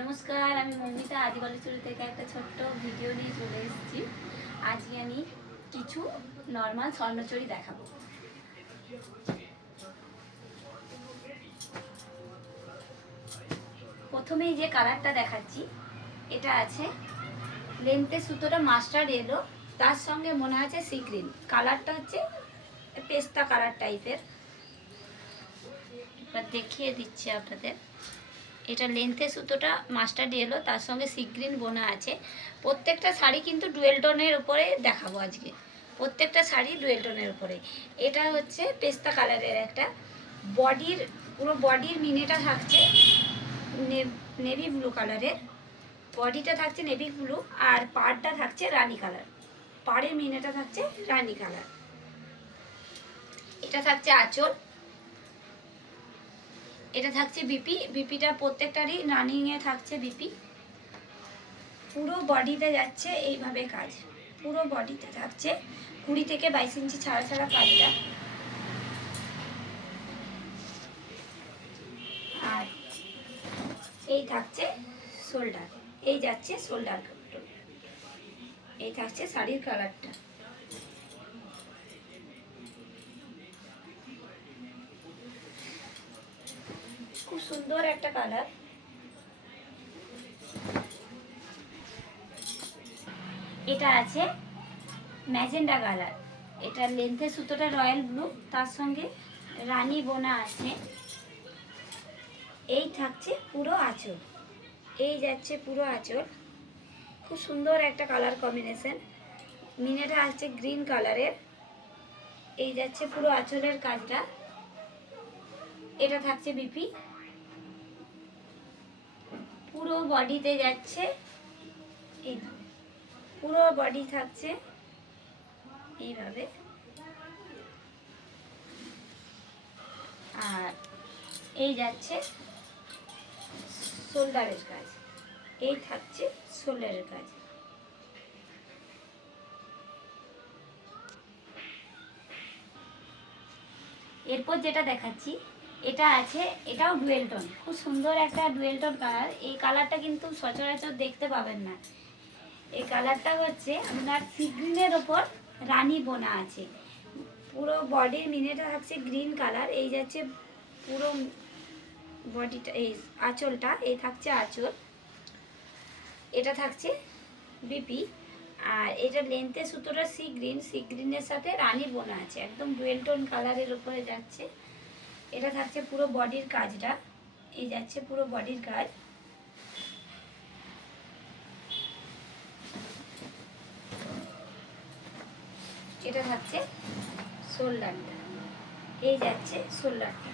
নমস্কার, আমি মৌমিতা আদিবালিচুরি থেকে একটা ছোট্ট ভিডিও নিয়ে চলে এসেছি। আজকে আমি কিছু নর্মাল স্বর্ণচুরি দেখাবো। প্রথমেই যে কালারটা দেখাচ্ছি, এটা আছে লেন্থে সুতোটা মাস্টার্ড এলো, তার সঙ্গে মনে আছে সি গ্রিন। কালারটা হচ্ছে পেস্তা কালার টাইপের। এবার দেখিয়ে দিচ্ছি আপনাদের। এটা লেন্থে সুতোটা মাস্টার্ড এলো, তার সঙ্গে সি গ্রিন বোনা আছে। প্রত্যেকটা শাড়ি কিন্তু ডুয়েল টোনের উপরে দেখাবো আজকে। প্রত্যেকটা শাড়ি ডুয়েল টোনের উপরে। এটা হচ্ছে পেস্তা কালারের একটা বডির, পুরো বডির মিনেটা থাকছে নেভি ব্লু কালারের। বডিটা থাকছে নেভি ব্লু আর পাড়টা থাকছে রানি কালার। পাড়ের মিনেটা থাকছে রানি কালার। এটা থাকছে আঁচল, এটা থাকছে বিপি। বিপিটা প্রত্যেকটারই রানিংয়ে থাকছে বিপি। পুরো বডিতে যাচ্ছে এইভাবে কাজ, পুরো বডিতে থাকছে 20 থেকে 22 ইঞ্চি ছাড়া ছাড়া কাজটা। আর এই থাকছে শোল্ডার, এই যাচ্ছে শোল্ডার, এই থাকছে শাড়ির কালারটা। খুব সুন্দর একটা কালার। এটা আছে ম্যাজেন্ডা কালার। এটা লেন্থের সুতোটা রয়্যাল ব্লু, তার সঙ্গে রানী বোনা আছে। এই থাকছে পুরো আঁচল, এই যাচ্ছে পুরো আঁচল। খুব সুন্দর একটা কালার কম্বিনেশন। মিনেটা আছে গ্রিন কালারের। এই যাচ্ছে পুরো আঁচলের কাজটা। এটা থাকছে বিপি, পুরো বডিতে যাচ্ছে এইভাবে, পুরো বডি থাকছে এইভাবে। আর এই যাচ্ছে শোল্ডারের কাজ, এই থাকছে শোল্ডারের কাজ। এরপর যেটা দেখাচ্ছি, এটা আছে, এটাও ডুয়েল টোন। খুব সুন্দর একটা ডুয়েল টোন কালার। এই কালারটা কিন্তু সচরাচর দেখতে পাবেন না। এই কালারটা হচ্ছে আপনার সি গ্রিনের ওপর রানী বোনা আছে। পুরো বডির মিনেটা থাকছে গ্রিন কালার। এই যাচ্ছে পুরো বডিটা, এই আঁচলটা, এই থাকছে আঁচল। এটা থাকছে বিপি। আর এটা লেন্থে সুতোটা সি গ্রিন, সি গ্রিনের সাথে রানী বোনা আছে, একদম ডুয়েল টোন কালারের উপরে যাচ্ছে। এটা থাকছে পুরো বডির কাজটা, এই যাচ্ছে পুরো বডির কাজ। এটা থাকছে শোল্ডারটা, এই যাচ্ছে শোল্ডারটা,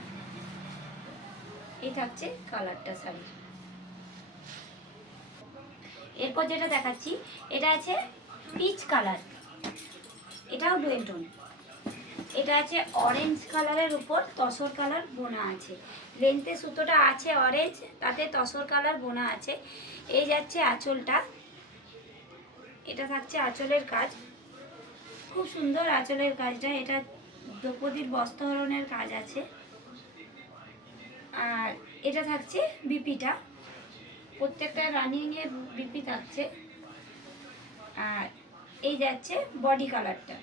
এই থাকছে কালারটা শাড়ির। এরপর যেটা দেখাচ্ছি, এটা আছে পিচ কালার, এটাও ডুয়েল টোন। এটা আছে অরেঞ্জ কালারের উপর তসর কালার বোনা আছে। লেন্থে সুতোটা আছে অরেঞ্জ, তাতে তসর কালার বোনা আছে। এই যাচ্ছে আঁচলটা, এটা থাকছে আঁচলের কাজ। খুব সুন্দর আঁচলের কাজটা। এটা দ্রৌপদীর বস্ত্রহরণের কাজ আছে। আর এটা থাকছে বিপিটা, প্রত্যেকটা রানিংয়ে বিপি থাকছে। আর এই যাচ্ছে বডি কালারটা,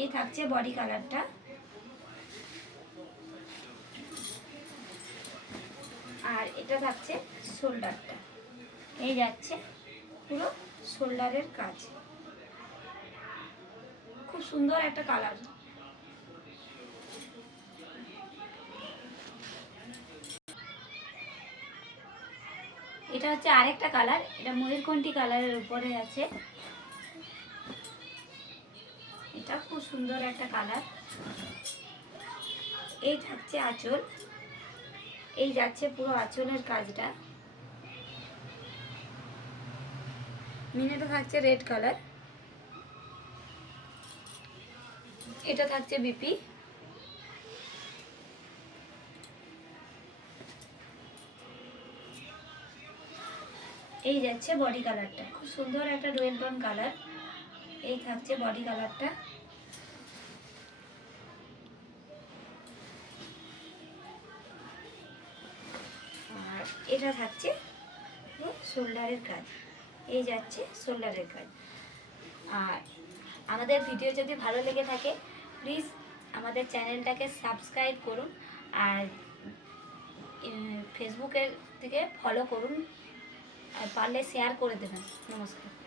এই থাকছে বডি কালারটা। আর এটা থাকছে শোল্ডারটা, এই যাচ্ছে পুরো শোল্ডারের কাজ। খুব সুন্দর একটা কালার। এটা হচ্ছে আরেকটা কালার, এটা ময়ূরকণ্ঠী কালারের উপরে আছে। এটা খুব সুন্দর একটা কালার। এই থাকছে আঁচল, এই যাচ্ছে পুরো আঁচলের কাজটা। মিনেটা থাকছে রেড কালার। এটা থাকছে বিপি। এই যাচ্ছে বডি কালারটা, খুব সুন্দর একটা ডুয়েল টোন কালার। এই থাকছে বডি কালারটা। আর এটা থাকছে পুরো শোল্ডারের কাজ, এই যাচ্ছে শোল্ডারের কাজ। আর আমাদের ভিডিও যদি ভালো লেগে থাকে প্লিজ আমাদের চ্যানেলটাকে সাবস্ক্রাইব করুন, আর ফেসবুকের থেকে ফলো করুন, আর পারলে শেয়ার করে দেবেন। নমস্কার।